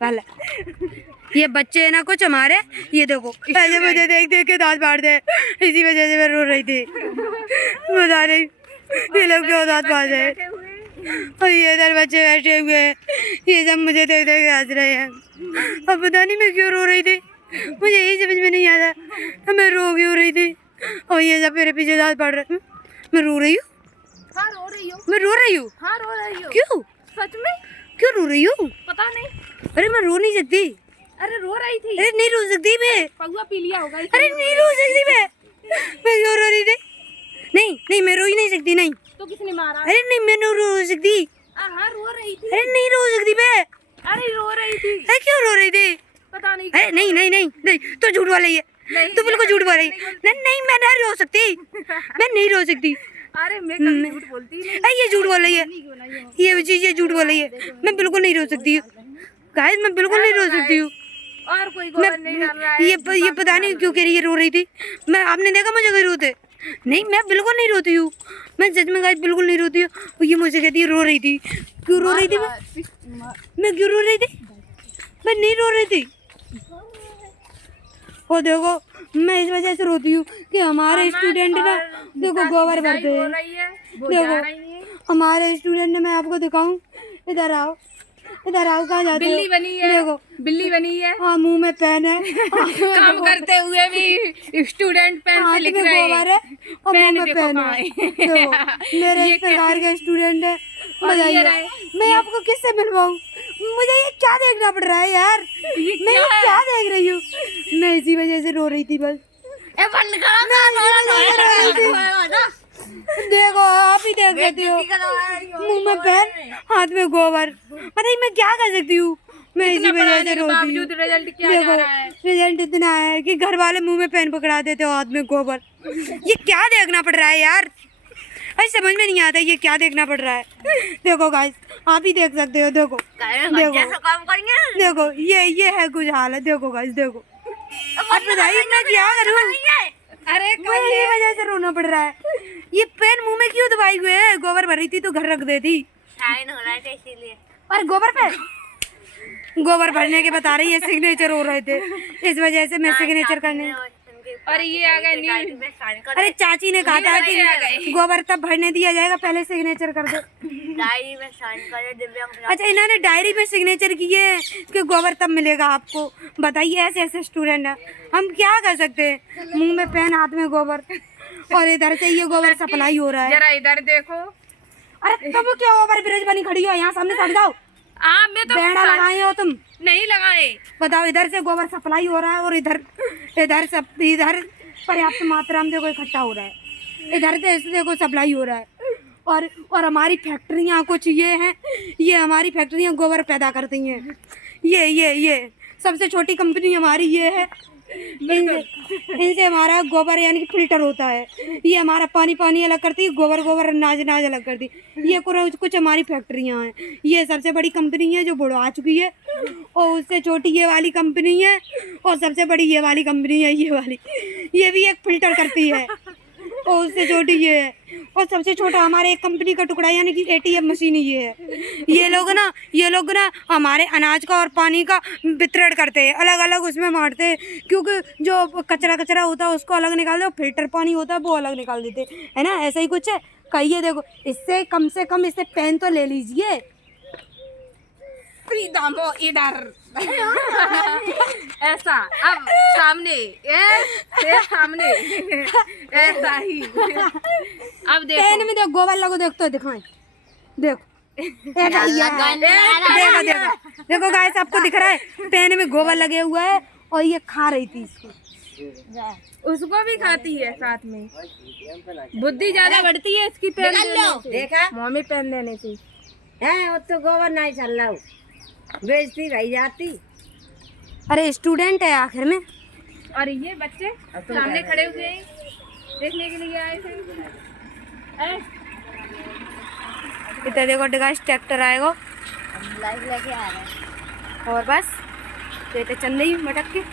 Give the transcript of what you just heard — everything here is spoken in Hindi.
वाला ये बच्चे है ना कुछ हमारे, ये देखो पहले मुझे देख देख के दांत फाड़ दे, इसी वजह से मैं रो रही थी। बता रही ये लोग क्यों दांत फाड़ रहे, और ये इधर बच्चे बैठे हुए हैं, ये सब मुझे देख देख के हंस रहे हैं। अब पता नहीं मैं क्यों रो रही थी, मुझे यही समझ में नहीं आता मैं रो क्यों रही थी। और ये सब मेरे पीछे दांत फाड़ रहे। मैं रो रही हूँ? हाँ रो रही हूँ। मैं रो रही हूँ? हाँ रो रही हूँ। क्यों? सच में? क्यों रो रही हूँ? पता नहीं। अरे मैं रो नहीं सकती। अरे रो रही थी। अरे नहीं रो सकती मैं। पगुआ पी लिया होगा। अरे नहीं रो सकती मैं क्यों रो रही थी? नहीं मैं रो ही नहीं सकती। नहीं तो किसने मारा? अरे नहीं मैं नहीं रो सकती। हाँ रो रही थी। अरे नहीं रो सकती मैं। अरे रो रही थी। अरे क्यों रो रही थी? पता नहीं। अरे नहीं तो झूठ वाला ही है, तो बिल्कुल झूठ वाला ही। नहीं मैं नहीं रो सकती, मैं नहीं रो सकती। अरे मैं कभी झूठ बोलती नहीं। अरे ये झूठ वाला ही है, ये चीज ये झूठ वाला ही है। मैं बिल्कुल नहीं रो सकती गाइस, मैं बिल्कुल नहीं रो सकती हूँ। और कोई गोबर नहीं डाल रहा है। ये पता नहीं क्यों कह रही है रो रही थी। मैं आपने देखा मुझे कहीं रोते? नहीं मैं बिल्कुल नहीं रोती हूँ, मैं सच में गाइस बिल्कुल नहीं रोती हूँ। ये मुझे कहती है रो रही थी। क्यों रो रही थी मैं क्यों रो रही थी? मैं नहीं रो रही थी। और देखो मैं इस वजह से रोती हूँ कि हमारे स्टूडेंट ना देखो गोबर भरते हैं। देखो हमारे स्टूडेंट ने, मैं आपको दिखाऊं, इधर आओ कहाँ जाते हो? बिल्ली बनी है। देखो बिल्ली बनी है। हाँ मुंह में पेन है, काम करते हुए भी स्टूडेंट पेन से लिख रहे हैं। गोबर है और मुंह में पेन है। देखो मेरे इस प्रकार के स्टूडेंट है। बताइए मैं आपको किससे मिलवाऊं? मुझे ये क्या देखना पड़ रहा है यार, मैं ये क्या देख रही हूँ? मैं इसी वजह से रो रही थी बस। देखो आप ही देख लेती हो, मुंह में पेन हाथ में गोबर, बताइए मैं क्या कर सकती हूँ? मैं इसी वजह से रोती हूँ। देखो रिजल्ट इतना है कि घर वाले मुंह में पेन पकड़ा देते हो, हाथ में गोबर। ये क्या देखना पड़ रहा है यार, अरे समझ में नहीं आता ये क्या देखना पड़ रहा है। देखो गाइस आप ही देख सकते हो, देखो देखो ये है कुछ हालत। देखो गाइस देखो, अब बताइए मैं क्या करूँ? अरे मेरी वजह से रोना पड़ रहा है। ये पेन मुंह में क्यों दबाई हुए है? गोबर भरी थी तो घर रख देती। साइन हो रहा था इसीलिए। और गोबर भरने के बता रही है, सिग्नेचर हो रहे थे, इस वजह से मैं सिग्नेचर करने। और ये आ गए नील। अरे चाची ने कहा था कि गोबर तब भरने दिया जाएगा, पहले सिग्नेचर कर दो। डायरी में साइन करे दिव्यांग। अच्छा इन्होंने डायरी में सिग्नेचर किए कि गोबर तब मिलेगा आपको। बताइए ऐसे ऐसे स्टूडेंट है, हम क्या कर सकते हैं? मुंह में पेन हाथ में गोबर, और इधर से ये गोबर सप्लाई हो रहा है। जरा इधर देखो। अरे तुम क्या ओवर ब्रिज बनी खड़ी हो यहाँ सामने से हट जाओ। मैं तो बेड़ा लगाए हो तुम? नहीं लगाए। बताओ इधर से गोबर सप्लाई हो रहा है और इधर पर्याप्त मात्रा में देखो इकट्ठा हो रहा है, इधर से देखो सप्लाई हो रहा है। और हमारी फैक्ट्रियाँ कुछ ये हैं, ये हमारी फैक्ट्रियाँ गोबर पैदा करती हैं। ये सबसे छोटी कंपनी हमारी ये है, इनसे हमारा गोबर यानी कि फिल्टर होता है। ये हमारा पानी अलग करती है, गोबर अनाज अलग करती है। ये कुछ हमारी फैक्ट्रियाँ हैं। ये सबसे बड़ी कंपनी है जो बुढ़ा चुकी है, और उससे छोटी ये वाली कंपनी है, और सबसे बड़ी ये वाली कंपनी है, ये वाली, ये भी एक फिल्टर करती है, और उससे छोटी ये है, और सबसे छोटा हमारे एक कंपनी का टुकड़ा यानी कि एटीएम मशीन ये है। ये लोग ना हमारे अनाज का और पानी का वितरण करते हैं, अलग अलग उसमें बांटते हैं, क्योंकि जो कचरा होता है उसको अलग निकाल दो, फिल्टर पानी होता है वो अलग निकाल देते है ना, ऐसा ही कुछ है। कहिए देखो इससे कम से कम इससे पेन तो ले लीजिए। दामो इधर ऐसा, अब सामने सामने ऐसा ही। अब देखो पेन में देखो गोबर लगो, देखो तो दिखाएं, देखो देखो गाइस आपको दिख रहा है पेन में गोबर लगे हुआ है, और ये खा रही थी इसको, उसको भी खाती है साथ में। बुद्धि ज्यादा बढ़ती है इसकी पेन देने से। देखा मम्मी पेन देने से है तो गोबर नहीं चल रहा, बेचती रह जाती। अरे स्टूडेंट है आखिर में। और ये बच्चे सामने खड़े हुए हैं, देखने के लिए आए थे। इधर देखो गाइस ट्रैक्टर आएगा लाइट लेके आ रहे हैं। और बस तो चंदई मटक के